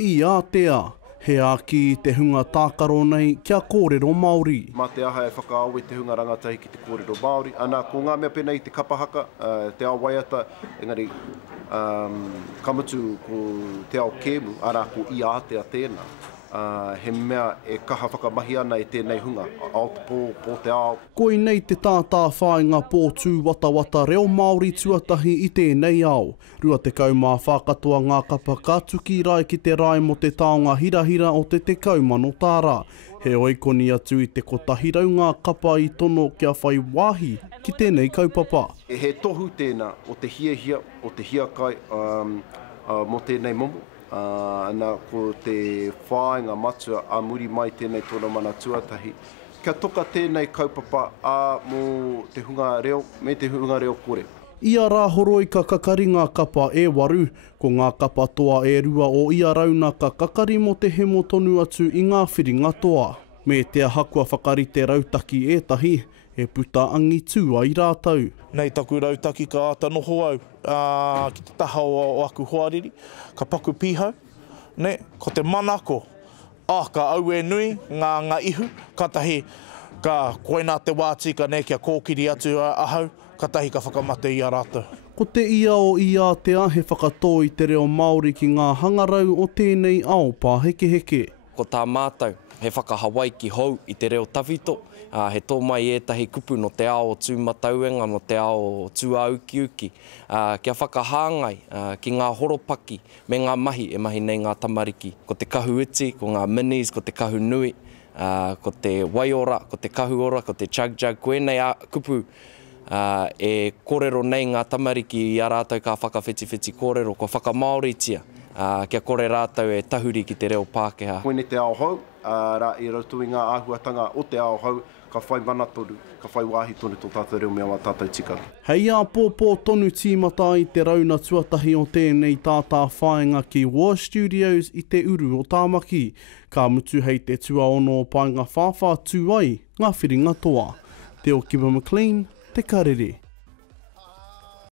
I Atea, he aki te hunga tākaro nei kia kōrero Māori. Mā te aha e whakaawe te hunga rangatahi ki te kōrero Māori. Ana, ko ngā mea pēnei te kapahaka, te ao waiata, engari, kamutu ko te ao kēmu, ara ko I Atea tēnā. He mea e kaha whakamahi ana e tēnei hunga, Aotepo, po te ao. Koi nei te tātā whāinga pōtū watawata reo Māori tuatahi I tēnei ao. Rua te kaumā whākatoa ngā kapa ka tuki rai ki te rai mo te taonga hirahira o te kaumano tāra. He oikoni atu I te kotahi rau ngā kapa I tono kia whai wāhi ki tēnei kaupapa. He tohu tēnā o te hiahia, o te hiakai, mo tēnei momo. Ana ko te whāinga matua a muri mai tēnei tōna mana tuatahi. Kia toka tēnei kaupapa mo te hunga reo, me te hunga reo kore. Ia rā horoi ka kakari ngā kapa e waru, ko ngā kapa toa e rua o ia rauna ka kakari mo te hemo tonu atu I ngā whiringa toa. Me te ahakua whakarite rautaki ētahi, e puta angi tū ai rātau. Nei taku rautaki ka ata noho au, ki te taha o aku hoariri, ka paku pihau, ne, ko te manako, ka au e nui, ngā ihu, katahi ka koena te wātika ne kia kōkiri atu ahau, katahi ka whakamate I a rātou. Ko te ia o I Atea he whakatō I te reo Māori ki ngā hangarau o tēnei ao pāhekeheke. Ko tā mātou, he whakahawai ki hou I te reo tawhito, he tō mai ētahi kupu no te ao tūmatauenga, no te ao tūaukiuki, kia whakahāngai ki ngā horopaki me ngā mahi e mahi nei ngā tamariki. Ko te kahu iti, ko ngā minis, ko te kahu nui, ko te waiora, ko te kahu ora, ko te chug-jug, koenei kupu e kōrero nei ngā tamariki I a rātou ka whakawhetiwheti kōrero, ko whakamaoritia, kia kore rātou e tahuri ki te reo Pākehā. Koene te ao hau, rā I rautu I ngā āhuatanga o te ao hau, ka whai mana toru, ka whai wāhi tonu tō tātou reo mea wā tātou tika. Hei a pōpō tonu tīmata I te rauna tuatahi o tēnei tātā whāinga ki War Studios I te uru o Tāmaki. Ka mutu hei te tuaono o painga whāwhā tū ai, ngā whiringa toa. Te o Kiba McLean, te karere.